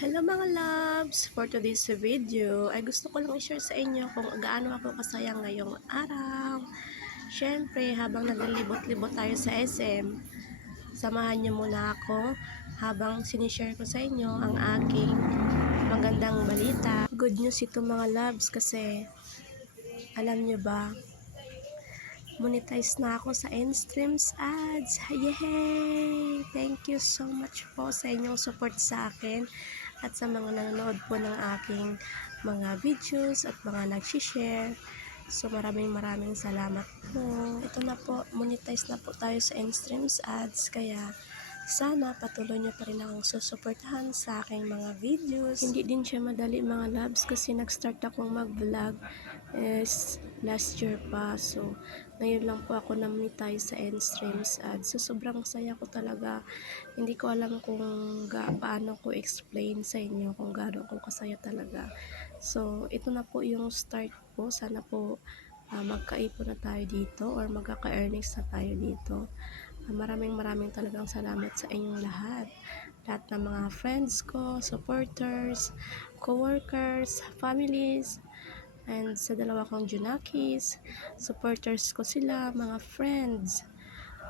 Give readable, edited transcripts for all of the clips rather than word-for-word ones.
Hello mga loves! For today's video ay gusto ko lang i-share sa inyo kung gaano ako kasaya ngayong araw. Syempre, habang naglilibot-libot tayo sa SM, samahan niyo muna ako habang sinishare ko sa inyo ang aking magandang balita. Good news ito mga loves kasi alam niyo ba, monetize na ako sa Enstreams ads. Yay! Thank you so much po sa inyong support sa akin at sa mga nanonood po ng aking mga videos at mga nag-share. So maraming salamat po. Ito na po, monetize na po tayo sa Enstreams ads, kaya sana patuloy nyo pa rin akong susuportahan sa aking mga videos. Hindi din siya madali mga loves kasi nag-start akong mag-vlog is last year pa. So, ngayon lang po ako na-monetize sa Enstreams ads. So, sobrang saya ko talaga. Hindi ko alam kung paano ko explain sa inyo kung gaano ko kasaya talaga. So, ito na po yung start po. Sana po magkaipon na tayo dito or magkaka-earnings na tayo dito. Maraming talagang salamat sa inyong lahat. Lahat ng mga friends ko, supporters, co-workers, families, and sa dalawa kong Junakis, supporters ko sila, mga friends,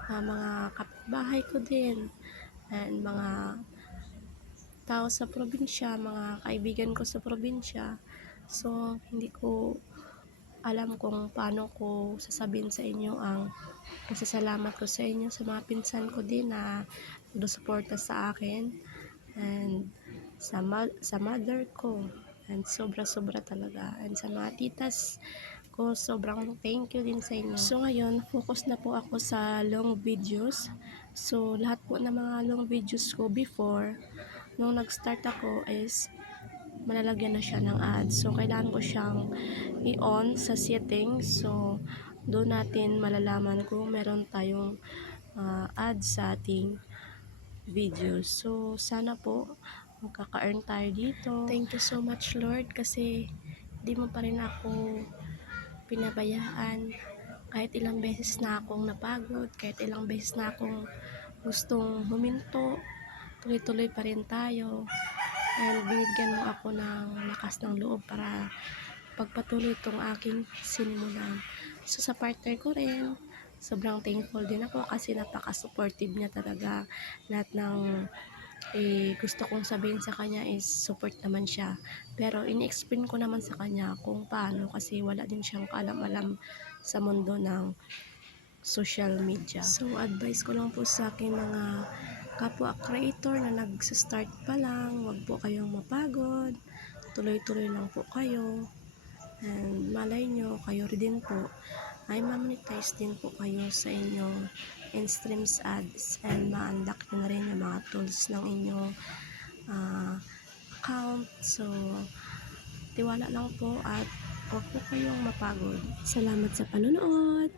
mga kapitbahay ko din, and mga tao sa probinsya, mga kaibigan ko sa probinsya. So, hindi ko alam kung paano ko sasabihin sa inyo ang pasasalamat ko sa inyo, sa mga pinsan ko din na nagsusuporta sa akin, and sa mother ko, and sobra talaga, and sa mga titas ko, sobrang thank you din sa inyo. So ngayon, focus na po ako sa long videos. So lahat po ng mga long videos ko before, nung nag-start ako is malalagyan na siya ng ads. So, kailangan ko siyang i-on sa settings. So, doon natin malalaman kung meron tayong ads sa ating videos. So, sana po magkaka-earn tayo dito. Thank you so much Lord kasi di mo pa rin ako pinabayaan. Kahit ilang beses na akong napagod, kahit ilang beses na akong gustong huminto, tuloy-tuloy pa rin tayo. And binigyan mo ako ng lakas ng loob para pagpatuloy itong aking sinimulan. So sa partner ko rin, sobrang thankful din ako kasi napaka-supportive niya talaga. Lahat ng gusto kong sabihin sa kanya is support naman siya. Pero ini-explain ko naman sa kanya kung paano kasi wala din siyang kaalam-alam sa mundo ng social media. So advice ko lang po sa aking mga kapwa creator na nag-start pa lang, wag po kayong mapagod, tuloy-tuloy lang po kayo, and malay nyo, kayo rin po ay ma-monetize din po kayo sa inyong Enstreams ads, and ma-unlock nyo na rin yung mga tools ng inyong account. So tiwala lang po at wag po kayong mapagod. Salamat sa panonood!